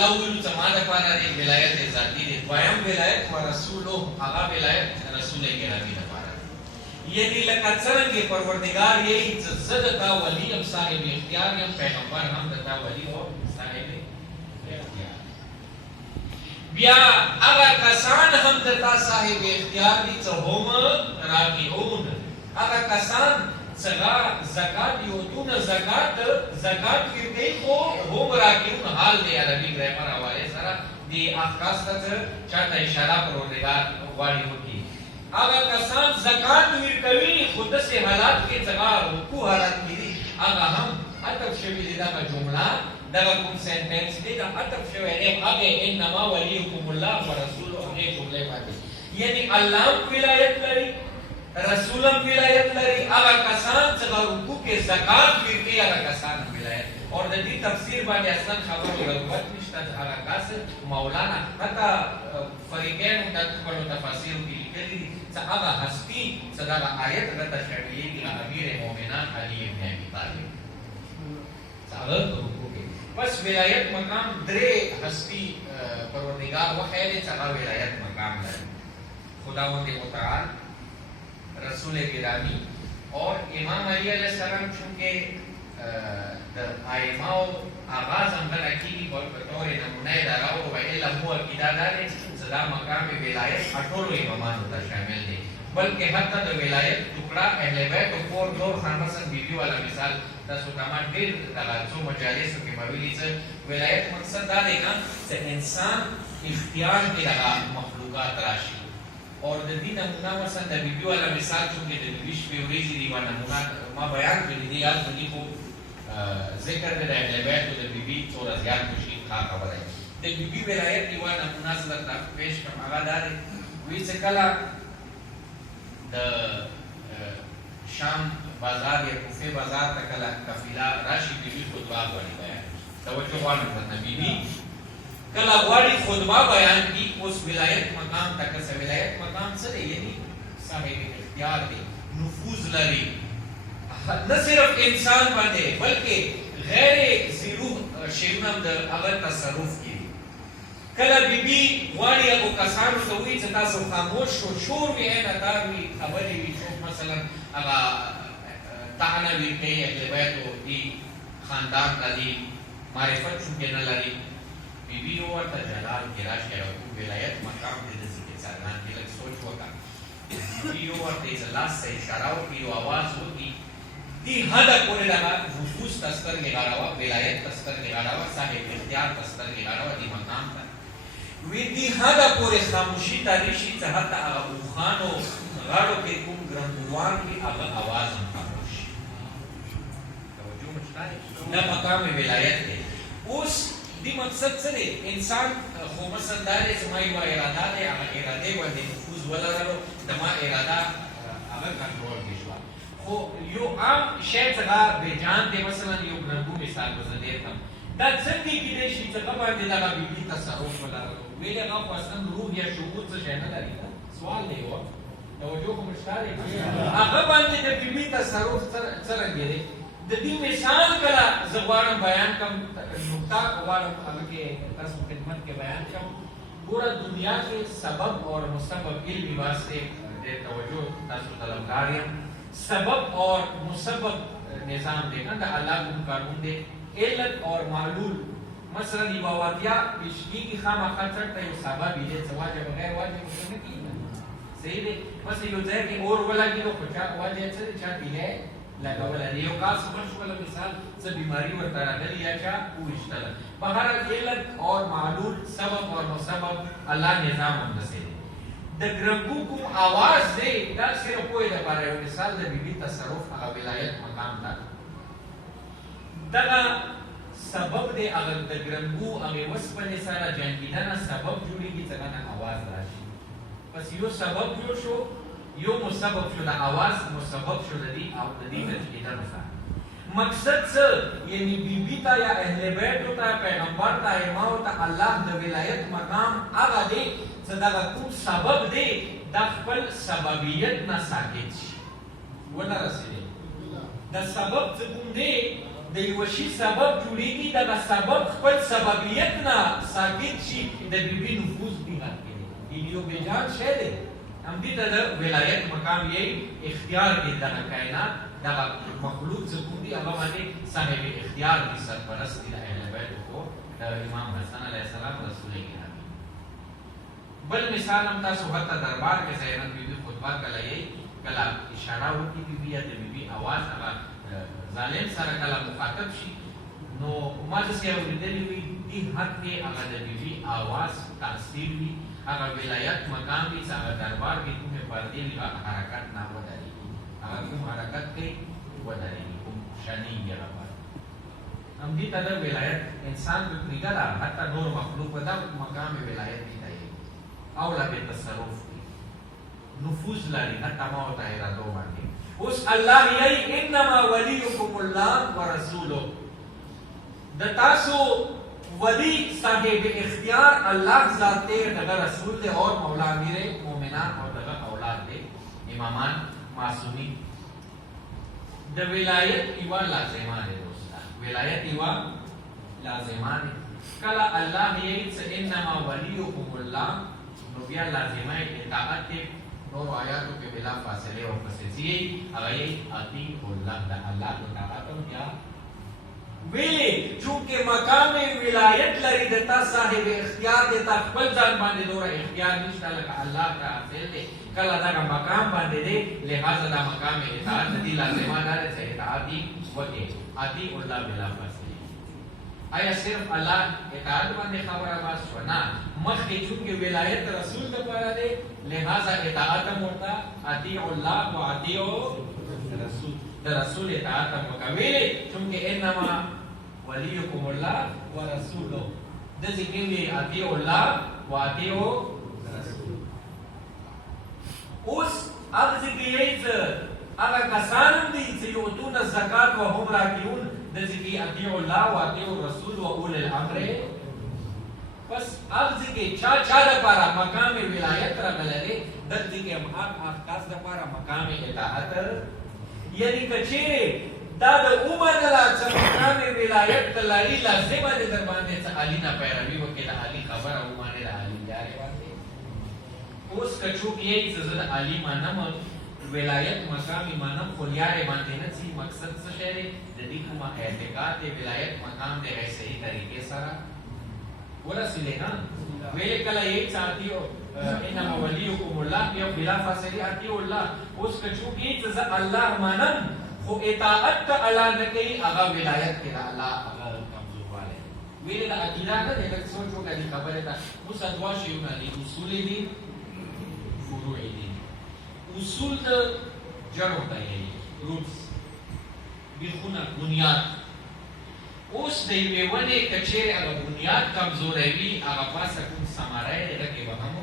الله ویلو زما دپاره دی ولایت ذاتي دی. دویم ولایت ورسولو هغه ولایت رسول ګرامی دپاره دی. یعنی لکه څرنګې پروردګار یې زه د تا ولي یم، صاحب اختیار یم، پیغمبر هم د تا ولي او صاحب اختیار. بیا هغه کسان هم د تا صاحب اختیار دي چې هم راکعون. هغه کسان چې زکات یودونه زکات ورکوي خو هم راکعون حال دی. عربي ګرامر حوالې سره دې اشخاص ته چاته اشاره پروردګار غواړي وکړي. هغه کسان زکات ورکوي خو داسې حالات کې چې رکوع حالت کې دي هغه هم عطف شوي دي. دغه جمله دغه کوم سنټنس دی دا عطف شوی دی هغه انما ولیکم الله ورسوله هغې جملې باندې. یعنی الله هم ولایت لري، رسول هم ولایت لري. هغه کسان چې رکوع کې زکات ورکوي هغه کسان هم ولایت. اور د دې تفسیر باندې اصلا خبرو ضرورت نشته. هغه کس مولانا حتی فریقین هم د خپلو تفاسیرو کې لیکلي دي چې هغه هستي چې دغه آیت درته شاملېږي امیر مؤمنان علي بن ابي طالب چې هغه رکوع کې. بس ولایت مقام درې هستی پروردګار وښیلی چې هغه ولایت مقام لري. خداوند متعال، رسول گرامی اور امام علی علیہ السلام چونکہ د ائمه آغاز هم دغه کېږي بطور نمونه یې دغه و علم هو عقیده دا دی چې دا مقام ولایت ټولو امامانو ته شامل دی. بلکې حتی د ولایت ټوکړه اهل بیت او کور نور خان حسن بیبي والا مثال تاسو ته ما ډېر دغه څو مجالسو کې ما ویلي چې ولایت مقصد دا دی که چې انسان اختیار کې دغه مخلوقات راشي. اور د دې نمونه مثلا د بیبي والا مثال چونکې د بیبي شپې ورځې دي یوه نمونه ما بیان کړي دي. یاد کړي خو ذکر دی د اهل بیتو د بیبي څومره زیات وشي ښه خبره ده. د بیبي ولایت یوه نمونه زه درته پېښ کړم. هغه دا دی وایي چې کله د شام بازار یا کوفې بازار ته کله قافله راشي بیبي خطبه غواړي بیان. توجه غواړم درته بیبي کله غواړي خطبه بیان کړي. اوس ولایت مقام ته که څه ولایت مقام څه دی؟ یعنی صاحب اختیار دی، نفوذ لري. نه صرف انسان باندې بلکې غیر ذی-روح شیونه هم د هغه تصرف کې دي. کله بیبي غواړي هغو کسانو ته وایي چې تاسو خاموش شو، شور وي، انعطاف وي، خبرې وي، څوک مثلا هغه طعنه وي کوي اهل بیتو دي خاندان ته دي معرفت چونکې نه لري. بیبي ورته جلال کې راشي رکوع ولایت مقام دی د ذکر څرګند کې لږ سوچ وکړه. بیبي ورته یې لاس ته اشاره وکړي، یو اواز وکړي. دی حده پورې دغه نفوذ ته سترګې غړوه، ولایت ته سترګې غړوه، صاحب اختیار ته سترګې غړوه دې مقام ته. وی دی حده پورې خاموشي ته راشي چې حتی هغه اوښانو غاړو کې کوم ګرنګوان وي هغه اواز هم خاموش شي. توجه مو شته؟ دا مقام ولایت دی. اوس دې مقصد څه دی؟ انسان خو مثلا دا دی چې ما یوه اراده دی، هغه ارادې باندې نفوذ ولرلو، زما اراده هغه کنټرول کې شوه. خو یو عام شی څه بې جان دی، مثلا یو ګرنګو مثال به زه ډېر کړم. دا څنګه کېدی شي چې هغه باندې دغه بیبي تصرف ولرلو؟ ویلې هغه خو اصلا روح یا شعور څه شی نه لري. سوال دی و توجه خو مو شته دی. هغه باندې د بیبي تصرف څرنګه دی؟ د دې مثال کله زه غواړم بیان کړم، نقطه غواړم هغه کې تاسو خدمت کې بیان کړم. ګوره دنیا کې سبب اور مسبب علمي واسطې ډېر توجه تاسو طلبګار یم. سبب اور مسبب نظام دی کنه د الله کوم قانون دی. علت اور معلول مثلا یوه واقعه پیش کېږي خامخا چېرته یو سبب یې دی چې واجب غیر واجب ورته نه کېږي. صحیح دی. مثلا یو ځای کې اور ولګېدو خو چا واجب څه دی؟ چا تیلی لګولی دی. یو کاس مړ شوله مثال څه بیماري ورته راغلي یا چا وویشتله. بهرحال علت اور معلول سبب اور مسبب الله نظام همداسې دی. د ګرنګو کوم آواز دی دا صرف پوهې دپاره یو مثال د بیبي تصرف هغه ولایت مقام ته دغه سبب دی. هغه د ګرنګو هغې وسپنې سره جنګېدنه سبب جوړېږي چې هغه نه آواز راشي. پس یو سبب جوړ شو، یو مسبب شو، د آواز مسبب شو د دې جنګېدنو سره. مقصد څه؟ یعنی بیبي ته یا اهل بیتو ته پیغمبر ته ائمهو ته الله د ولایت مقام هغه دی چې دغه کوم سبب دی دا خپل سببیت نه ساکت شي ونه رسېدی. د سبب څه کوم دی د یو شي سبب جوړیږي دغه سبب خپل سببیت نه ثابت شي د بیبي نفوذ بغیر کړي یو بیجان شی دی همدې ته د ولایت مقام یې اختیار دی دغه کائنات دغه مخلوق څه کوم دي هغه باندې صاحب اختیار دي سرپرست دي د اهل بیت کو د امام حسن علیه السلام رسول کرام بل مثال هم تاسو حتی دربار کې زینب بیبي خطبه کله یې کله اشاره وکړي بیبي یا د بیبي اواز هغه ظالم سره کله مخاطب شي نو ما چې اورېدلي وي دې حد کې هغه د بیبي اواز تاثیر وي هغه ولایت مقام وي چې هغه دربار کې کومې پردې وي هغه حرکت نه ودرېږي هغه کوم حرکت کوي ودرېږي کوم شانېږي هغه همدې ته د ولایت انسان په پرېږده ده حتی نور مخلوق به دا مقام ولایت دي ته اوله به تصرف کوي نفوذ لري حتی ما ورته ارادو باندې اوس الله یې انما ولیکم الله ورسوله د تاسو ولی صاحب اختیار الله ذات دی دغه رسول دی اور مولا امیر مومنان اور دغه اولاد دی امامان معصومین د ولایت ایوا لازمه دی دوستا ولایت ایوا لازمه دی کله الله یې انما ولیکم الله نو بیا لازمه اطاعت نور آیاتو کې بلا فاصله او فسیزی هغه اطیع الله د الله اطاعت او بیا ویلې چونکه مقام ولایت لري د تا صاحب اختیار د تا خپل ځان باندې نور اختیار نشته لکه الله تعالی دی کله دا مقام باندې دی لہذا دا مقام اطاعت دي لازمه ده چې اطاعت دي وکړي اطیع الله بلا فاصله آیا صرف الله اطاعت باندې خبره واس نه مخکې چونکه ولایت رسول لپاره دی لہذا اطاعت مرتا اطیع الله و اطیع رسول د رسول اطاعت مکمل چونکه انما ولیکم الله ورسوله د ذکر وی اطیع الله و اطیع رسول اوس هغه ذکر هغه کسان دي چې یؤتون الزکات وهم راکعون د ذکر اطیع الله و اطیع الرسول و اول الامر بس هغه ذکر چا لپاره مقام ولایت راغلی د ذکر هغه خاص لپاره مقام اطاعت یعنی کچیرې دا د ومنله چې مقام ولایت لري لازمه ده در باندې چې علي نه پیروي وکړي د علي خبره ومنې د علي لارې باندې اوس که څوک یې چې زه د علي منم ولایت مقام یې منم خو لارې باندې نه ځي مقصد څه شی دی د دې کومه اعتقاد دی ولایت مقام دی غیر صحیح طریقې سره ورسېدې نه ویلې کله یې چاہتی ہو انما ولیکم الله یو بلا فاصله اطیع الله اوس که څوک یې چې زه الله منم خو اطاعت ته الله نه کوي هغه ولایت کې الله هغه کمزوروالی ویلې د عقیده نه دی لږ سوچ وکړه دې خبرې ته اوس دوه شیونه دي اصول دي فروع دي اصول د جړو ته یې روټس بیخونه بنیاد اوس د یوې ونې که چیرې هغه بنیاد کمزوری وي هغه پاسه کوم ثمره یې هغه کې به هم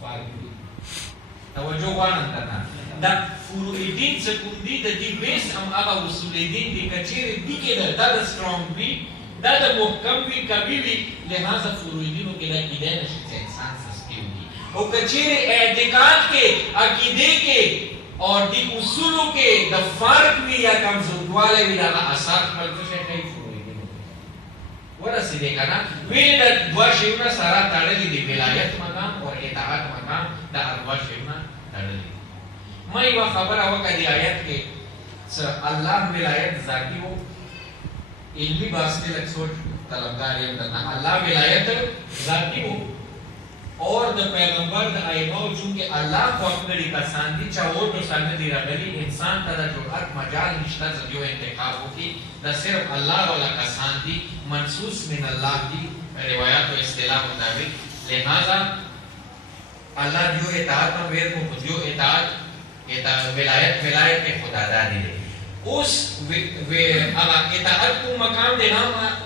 فارغ وي توجه غواړم درنه دا فروع دین څه کوم دي د دې بیس هم هغه اصول دین دي که چیرې دې کې دا د سټرونګ وي دا د محکم وي قوي وي لہذا فروع دینو کې دا کیدای نشي چې انسان سستی وي او که چیرې اعتقاد کې عقیدې کې اور دې اصولو کې د فرق وي یا کمزوروالی وي دا اثر خپل څه شی کوي ورسېدې که نه ویلې د دوه شیونه سره تړلي دي ولایت مقام او اطاعت مقام دا دوه شیونه تړلي دي ما یوه خبره وکړه دې آیت کې چې الله ولایت ذاتي و علمي بحث کې لږ سوچ طلبګار یم درنه الله ولایت ذاتي و اور د پیغمبر د ائمهو چونکې الله خوښ کړي کسان دي چې اور دوسان نه دي راغلي انسان ته د جرأت مجال نشته چې یو انتخاب وکړي دا صرف الله والا کسان دي منصوص من الله دي روایات و اصطلاح مطابق لہذا اللہ جو اطاعت میں ویر کو جو اطاعت ولایت کے خداداری دے اس اطاعت کو مقام دینا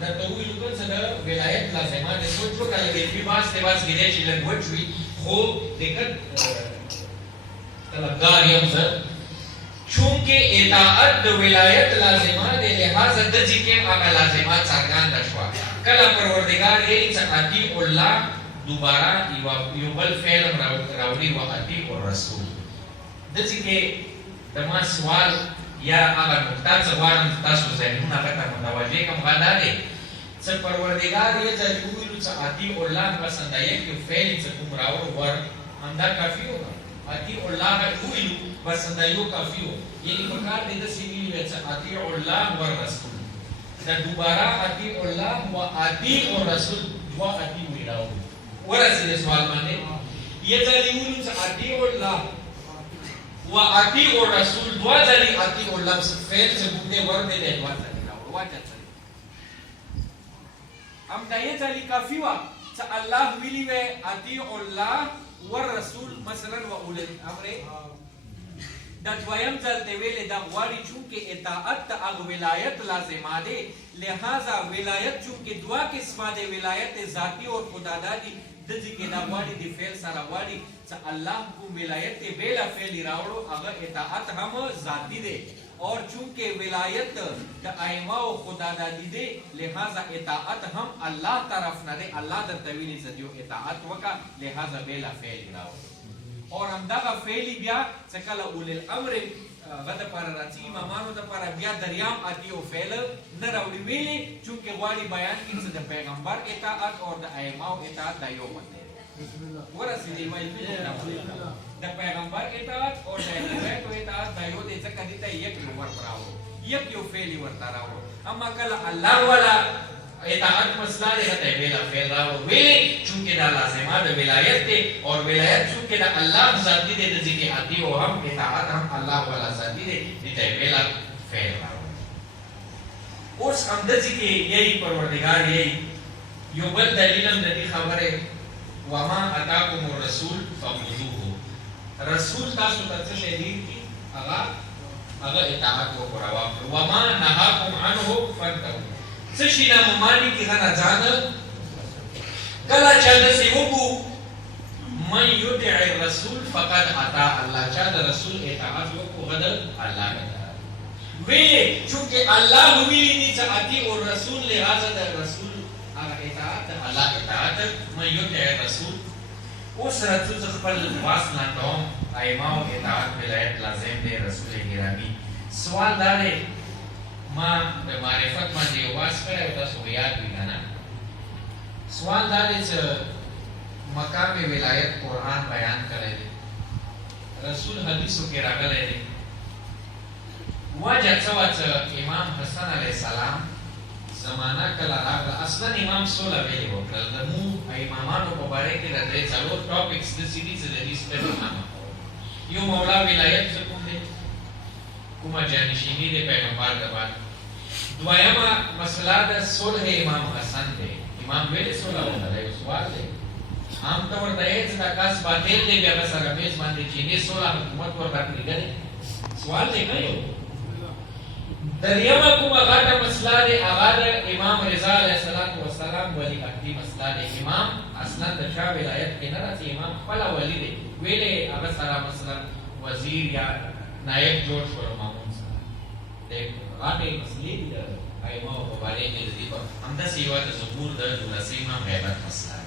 دا توی لکن سے دا ولایت لازمہ دے سوچ رو کل دیکھوی باس دے باس گرے چلن وچوی خوب دیکھت طلبگار یم سر چونکہ اطاعت دا ولایت لازمہ دے لہذا دا ذکر آگا لازمات سارگان دشوا کلا پروردگار یہ اطاعتی اللہ دوبارہ یوبل فعل راولی و اطیع الرسول دا ذکر دما سوال یا هغه نقطه څه غواړم تاسو ذهنونه هغه ته متوجه کړم هغه دا دی څه پروردګار یې ځای وویلو څه اطیع الله پسنده یو فعل څه کوم راوړ ور همدا کافي و اطیع الله وویلو پسنده یو کافي و یعنی په کار دې داسې ویلي چې اطیع الله والرسول دا دوباره اطیع الله و اطیع الرسول دوه اطیع وی راوړو ورسېدې سوال باندې یې ځای ویلو چې اطیع الله و اطیع الرسول دوه ځلې اطیع الله فعل څه کوم دې ور دې دوه ځلې راوړو واجب هم دا یې ځلې کافي وه چې الله ویلي وی اطیع الله والرسول مثلا و اولي الامر دا دویم ځل دی ویلې دا غواړي چونکې اطاعت ته هغه ولایت لازمه دی لہذا ولایت چونکې دوه قسمه دی ولایت ذاتی اور خدادادي دځې کې دا غواړي د فعل سره غواړي چې الله کوم ولایت ته بلا فعل راوړو هغه اطاعت هم ذاتی دی اور چونکہ ولایت د ائمه او خدادادی دی لہذا اطاعت هم الله طرف نه دی الله د تویل زدیو اطاعت وکا لہذا بلا فعل راو اور همدغه فعل بیا څکله اول الامر غد پر راځي امامانو د پر بیا دریام اتیو فعل نه راوړي ویلي چونکہ غواړي بیان کړي د پیغمبر اطاعت اور د ائمه او اطاعت د یو باندې ورسېدې وایي د پیغمبر اطاعت او د هدایت اطاعت دا یو دې ځکه دې ته یک ور پراو یک یو فعل ورته راوړو اما کله الله والا اطاعت مسله دې ته بلا فعل راوړو ویلي چونکې دا لازمه د ولایت دی اور ولایت چونکې د الله ذاتی دی د ذکر عادي او هم اطاعت هم الله والا ذاتی دی دې ته بلا فعل راوړو اوس هم د ذکر یی پروردگار یی یو بل دلیل هم د دې خبره وما اتاکم الرسول فخذوه رسول تاسو ته څه شی دی هغه اطاعت وکړه وما نهاکم عنه فانتهوا څه شی نه مانی کی غنا ځان کله چې د سیوبو من یطع الرسول فقد اطاع الله چا د رسول اطاعت وکړه غد الله اطاعت وی چونکه الله ویلی دي چې اطیع الرسول لہذا د رسول هغه اطاعت الله اطاعت من یطع الرسول اوس راځو چې خپل واسنه کوم ائمه او اطاعت ولایت لازم دی رسول گرامی سوال دا دی ما د معرفت باندې واس کړی او تاسو یاد وي کنه سوال دا دی چې مقام ولایت قرآن بیان کړی دی رسول حدیثو کې راغلی دی وجه څه وه چې امام حسن علیه السلام زمانہ کله راغله اصلا امام سوله ویلې وکړل د مو امامانو په باره کې د درې څلور ټاپکس داسې دي چې د دې ستر امام یو مولا ولایت څه کوم دی کومه جانشیني د پیغمبر د بعد دویمه مسله د صلح امام حسن دی امام ویلې صلح وکړه یو سوال دی عام طور ته یې چې دا کس باطل دی بیا به سره میز باندې چینی صلح حکومت ورته پرېږدي سوال دی که یو دریمه کومه غټه مسله دی هغه د امام رضا علیه السلام ولی عهدي مسله دی امام اصلا د چا ولایت کې نه راځي امام خپله ولی دی ویلې هغه سره مثلا وزیر یا نایب جوړ شول مامون سره د غټې مسلې دي د ائمو په باره کې د دې په همداسې یوه د ظهور د دولسۍ امام غیبت مسله